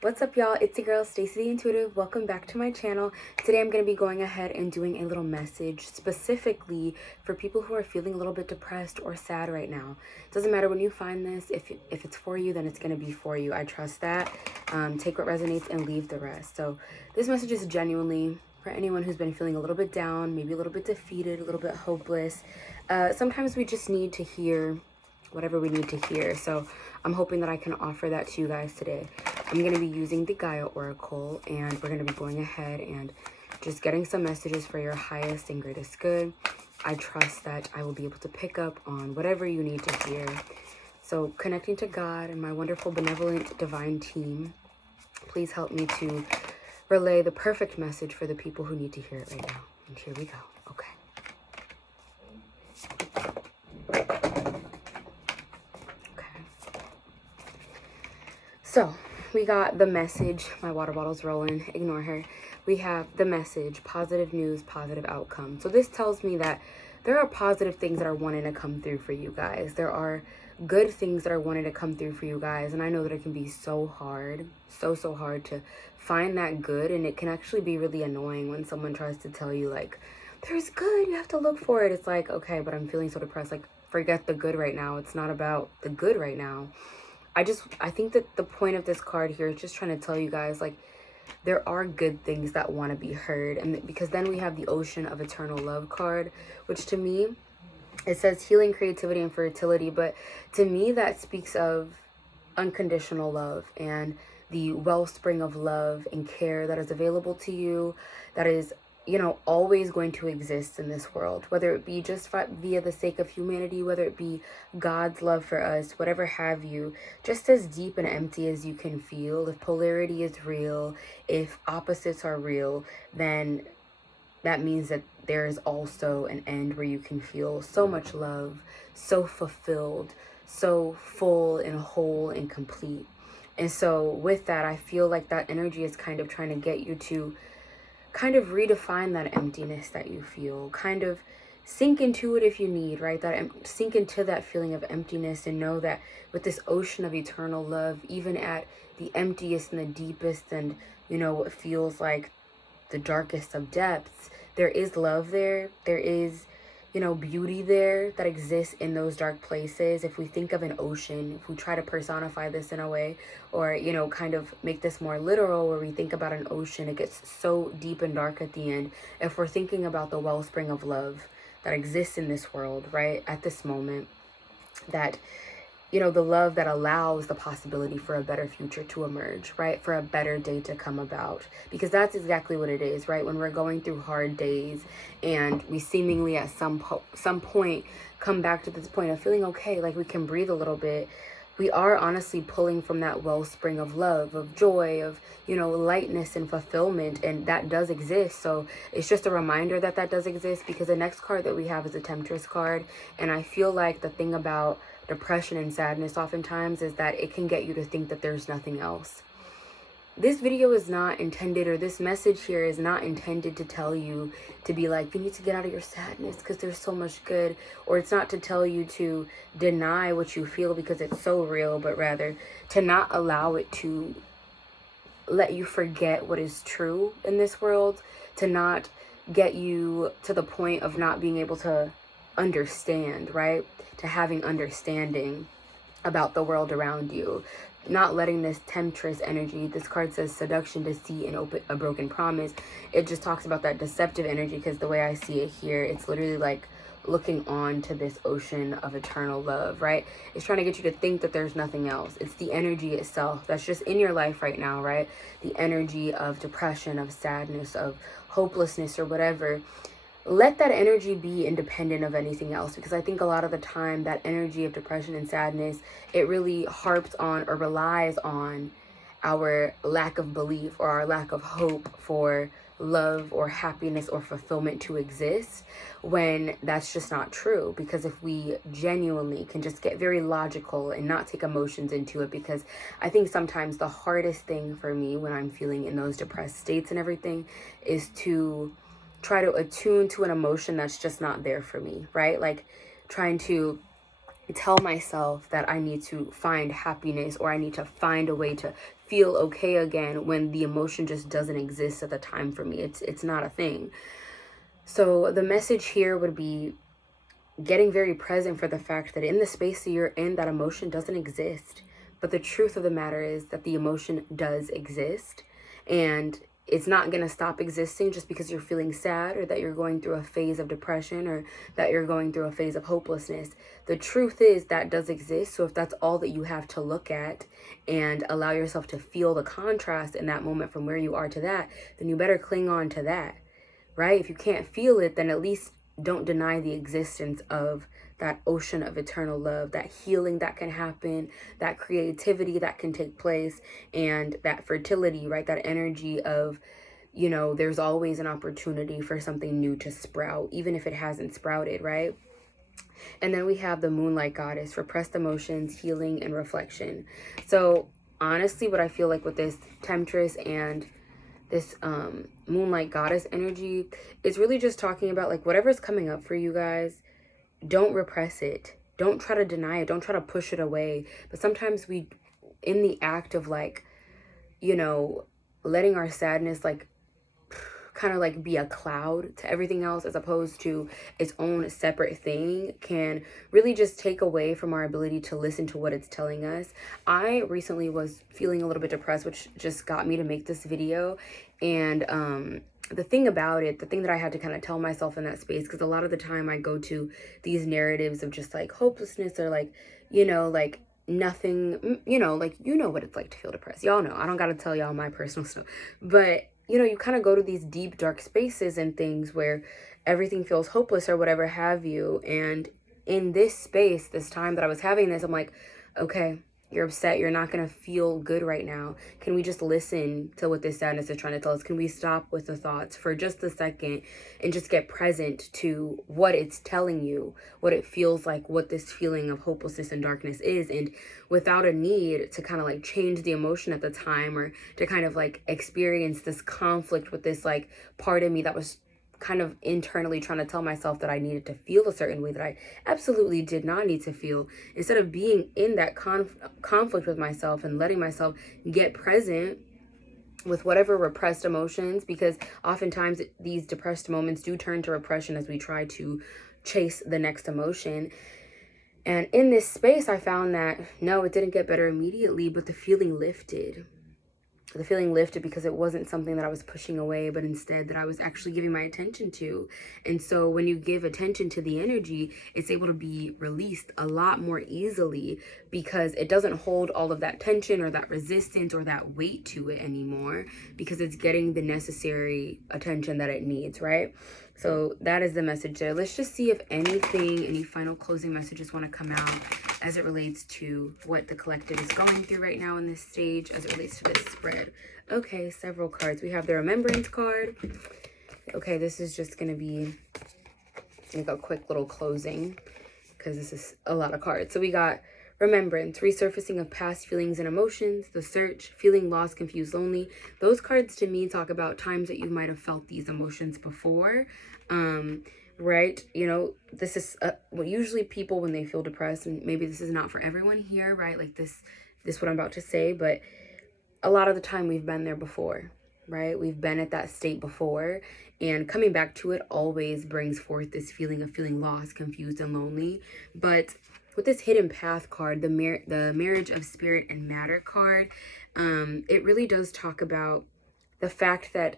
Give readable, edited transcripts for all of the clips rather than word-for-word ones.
What's up, y'all? It's your girl Stacy the Intuitive. Welcome back to my channel. Today I'm going to be going ahead and doing a little message specifically for people who are feeling a little bit depressed or sad right now. It doesn't matter when you find this. If it's for you, then it's going to be for you. I trust that. Take what resonates and leave the rest. So this message is genuinely for anyone who's been feeling a little bit down, maybe a little bit defeated, a little bit hopeless. Sometimes we just need to hear whatever we need to hear. So I'm hoping that I can offer that to you guys today. I'm going to be using the Gaia Oracle, and we're going to be going ahead and just getting some messages for your highest and greatest good. I trust that I will be able to pick up on whatever you need to hear. So connecting to God and my wonderful, benevolent, divine team, please help me to relay the perfect message for the people who need to hear it right now. And here we go. Okay. So we got the message. My water bottle's rolling. Ignore her. We have the message, positive news, positive outcome. So this tells me that there are positive things that are wanting to come through for you guys. There are good things that are wanting to come through for you guys. And I know that it can be so hard, so hard to find that good. And it can actually be really annoying when someone tries to tell you, like, there's good, you have to look for it. It's like, okay, but I'm feeling so depressed. Like, forget the good right now. It's not about the good right now. I think that the point of this card here is just trying to tell you guys, like, there are good things that want to be heard. And because then we have the Ocean of Eternal Love card, which to me, it says healing, creativity, and fertility. But to me, that speaks of unconditional love and the wellspring of love and care that is available to you, that is, you know, always going to exist in this world, whether it be just via the sake of humanity, whether it be God's love for us, whatever have you, just as deep and empty as you can feel. If polarity is real, if opposites are real, then that means that there is also an end where you can feel so much love, so fulfilled, so full and whole and complete. And so with that, I feel like that energy is kind of trying to get you to kind of redefine that emptiness that you feel, kind of sink into it if you need, right? Sink into that feeling of emptiness and know that with this ocean of eternal love, even at the emptiest and the deepest and, you know, what feels like the darkest of depths, there is love there. There is, you know, beauty there that exists in those dark places. If we think of an ocean, if we try to personify this in a way, or, you know, kind of make this more literal, where we think about an ocean, it gets so deep and dark at the end. If we're thinking about the wellspring of love that exists in this world, right, at this moment, that, you know, the love that allows the possibility for a better future to emerge, right? For a better day to come about. Because that's exactly what it is, right? When we're going through hard days and we seemingly at some point come back to this point of feeling okay, like we can breathe a little bit, we are honestly pulling from that wellspring of love, of joy, of, you know, lightness and fulfillment. And that does exist. So it's just a reminder that that does exist, because the next card that we have is a Temptress card. And I feel like the thing about depression and sadness oftentimes is that it can get you to think that there's nothing else. This video is not intended, or this message here is not intended to tell you to be like, you need to get out of your sadness because there's so much good. Or it's not to tell you to deny what you feel because it's so real, but rather to not allow it to let you forget what is true in this world, to not get you to the point of not being able to understand, right? To having understanding about the world around you. Not letting this temptress energy, this card says seduction, deceit, and a broken promise. It just talks about that deceptive energy, because the way I see it here, it's literally like looking on to this ocean of eternal love, right? It's trying to get you to think that there's nothing else. It's the energy itself that's just in your life right now, right? The energy of depression, of sadness, of hopelessness, or whatever. Let that energy be independent of anything else, because I think a lot of the time that energy of depression and sadness, it really harps on or relies on our lack of belief or our lack of hope for love or happiness or fulfillment to exist, when that's just not true. Because if we genuinely can just get very logical and not take emotions into it, because I think sometimes the hardest thing for me when I'm feeling in those depressed states and everything is to try to attune to an emotion that's just not there for me, right? Like trying to tell myself that I need to find happiness, or I need to find a way to feel okay again when the emotion just doesn't exist at the time for me. It's not a thing. So the message here would be getting very present for the fact that in the space that you're in, that emotion doesn't exist. But the truth of the matter is that the emotion does exist, and it's not going to stop existing just because you're feeling sad, or that you're going through a phase of depression, or that you're going through a phase of hopelessness. The truth is that does exist. So if that's all that you have to look at and allow yourself to feel the contrast in that moment from where you are to that, then you better cling on to that, right? If you can't feel it, then at least don't deny the existence of that ocean of eternal love, that healing that can happen, that creativity that can take place, and that fertility, right? That energy of, there's always an opportunity for something new to sprout, even if it hasn't sprouted, right? And then we have the Moonlight Goddess, repressed emotions, healing, and reflection. So honestly, what I feel like with this Temptress and this Moonlight Goddess energy, it's really just talking about like whatever's coming up for you guys, don't repress it, don't try to deny it, don't try to push it away. But sometimes we, in the act of like, letting our sadness like kind of like be a cloud to everything else as opposed to its own separate thing, can really just take away from our ability to listen to what it's telling us. I recently was feeling a little bit depressed, which just got me to make this video. And the thing about it, the thing that I had to kind of tell myself in that space, because a lot of the time I go to these narratives of just like hopelessness, or like, like nothing, like, what it's like to feel depressed. Y'all know, I don't got to tell y'all my personal stuff, but you kind of go to these deep, dark spaces and things where everything feels hopeless or whatever have you. And in this space, this time that I was having this, I'm like, okay, you're upset. You're not going to feel good right now. Can we just listen to what this sadness is trying to tell us? Can we stop with the thoughts for just a second and just get present to what it's telling you, what it feels like, what this feeling of hopelessness and darkness is? And without a need to kind of like change the emotion at the time, or to kind of like experience this conflict with this like part of me that was kind of internally trying to tell myself that I needed to feel a certain way that I absolutely did not need to feel. Instead of being in that conflict with myself and letting myself get present with whatever repressed emotions, because oftentimes these depressed moments do turn to repression as we try to chase the next emotion. And in this space, I found that no, it didn't get better immediately, but the feeling lifted. The feeling lifted because it wasn't something that I was pushing away, but instead that I was actually giving my attention to. And so when you give attention to the energy, it's able to be released a lot more easily, because it doesn't hold all of that tension or that resistance or that weight to it anymore, because it's getting the necessary attention that it needs, right? So that is the message there. Let's just see if any final closing messages want to come out as it relates to what the collective is going through right now in this stage, as it relates to this spread. Okay, several cards. We have the Remembrance card. Okay, this is just going to be like a quick little closing, because this is a lot of cards. So we got Remembrance, resurfacing of past feelings and emotions, the search, feeling lost, confused, lonely. Those cards to me talk about times that you might have felt these emotions before. Right? This is well, usually people when they feel depressed, and maybe this is not for everyone here, right? Like this what I'm about to say, but a lot of the time we've been there before, right? We've been at that state before, and coming back to it always brings forth this feeling of feeling lost, confused, and lonely. But with this Hidden Path card, the Marriage of Spirit and Matter card, it really does talk about the fact that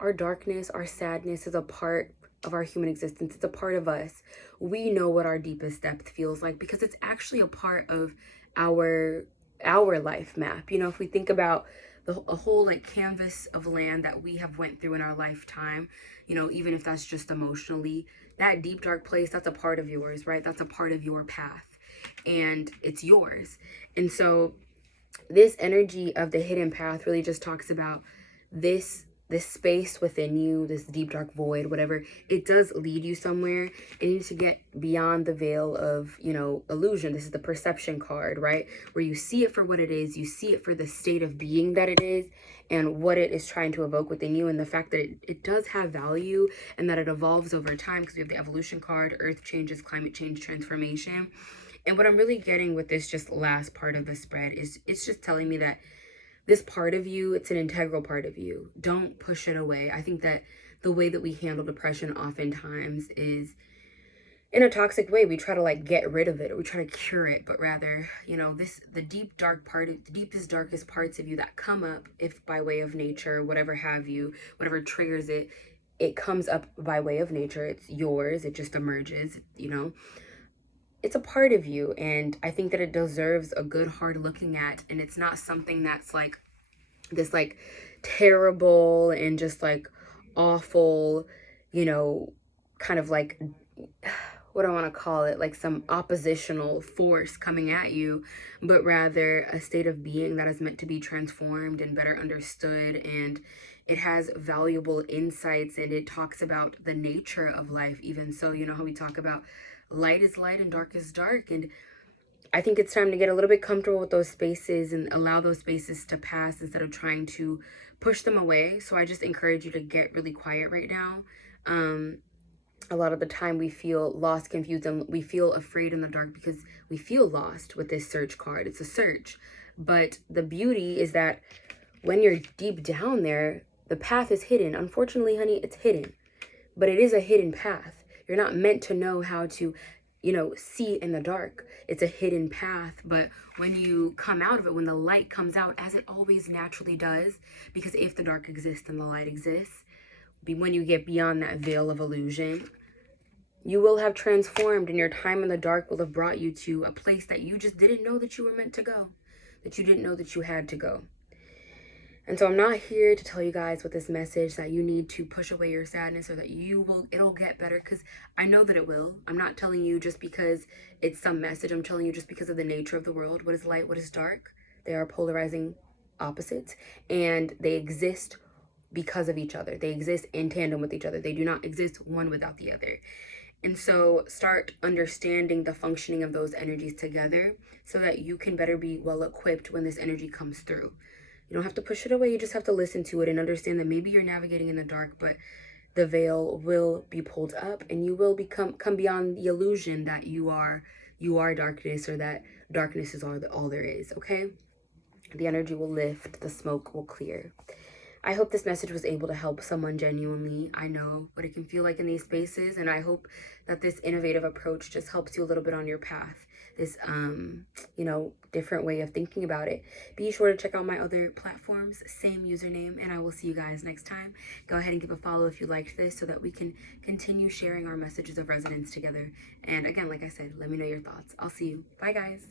our darkness, our sadness is a part of our human existence. It's a part of us. We know what our deepest depth feels like because it's actually a part of our life map. If we think about a whole like canvas of land that we have went through in our lifetime, even if that's just emotionally, that deep dark place, that's a part of yours, right? That's a part of your path, and it's yours. And so this energy of the hidden path really just talks about this space within you, this deep dark void, whatever. It does lead you somewhere, and you need to get beyond the veil of illusion. This is the perception card, right, where you see it for what it is. You see it for the state of being that it is, and what it is trying to evoke within you, and the fact that it does have value, and that it evolves over time, because we have the evolution card, earth changes, climate change, transformation. And what I'm really getting with this just last part of the spread is it's just telling me that this part of you, it's an integral part of you. Don't push it away. I think that the way that we handle depression oftentimes is in a toxic way. We try to like get rid of it, or we try to cure it, but rather, you know, the deep dark part of the deepest darkest parts of you that come up, if by way of nature, whatever have you, whatever triggers it, it comes up by way of nature. It's yours. It just emerges, you know. It's a part of you, and I think that it deserves a good hard looking at. And it's not something that's like this like terrible and just like awful, you know, kind of like, what do I want to call it, like some oppositional force coming at you, but rather a state of being that is meant to be transformed and better understood. And it has valuable insights, and it talks about the nature of life. Even so, you know how we talk about light is light and dark is dark. And I think it's time to get a little bit comfortable with those spaces and allow those spaces to pass instead of trying to push them away. So I just encourage you to get really quiet right now. A lot of the time we feel lost, confused, and we feel afraid in the dark because we feel lost with this search card. It's a search. But the beauty is that when you're deep down there, the path is hidden. Unfortunately, honey, it's hidden. But it is a hidden path. You're not meant to know how to, you know, see in the dark. It's a hidden path. But when you come out of it, when the light comes out, as it always naturally does, because if the dark exists, then the light exists. When you get beyond that veil of illusion, you will have transformed, and your time in the dark will have brought you to a place that you just didn't know that you were meant to go, that you didn't know that you had to go. And so I'm not here to tell you guys with this message that you need to push away your sadness or that it'll get better, because I know that it will. I'm not telling you just because it's some message. I'm telling you just because of the nature of the world. What is light? What is dark? They are polarizing opposites, and they exist because of each other. They exist in tandem with each other. They do not exist one without the other. And so start understanding the functioning of those energies together so that you can better be well equipped when this energy comes through. You don't have to push it away. You just have to listen to it and understand that maybe you're navigating in the dark, but the veil will be pulled up, and you will come beyond the illusion that you are darkness, or that darkness is all there is, okay? The energy will lift, the smoke will clear. I hope this message was able to help someone genuinely. I know what it can feel like in these spaces, and I hope that this innovative approach just helps you a little bit on your path. This, you know, different way of thinking about it. Be sure to check out my other platforms, same username, and I will see you guys next time. Go ahead and give a follow if you liked this so that we can continue sharing our messages of resonance together. And again, like I said, let me know your thoughts. I'll see you. Bye, guys.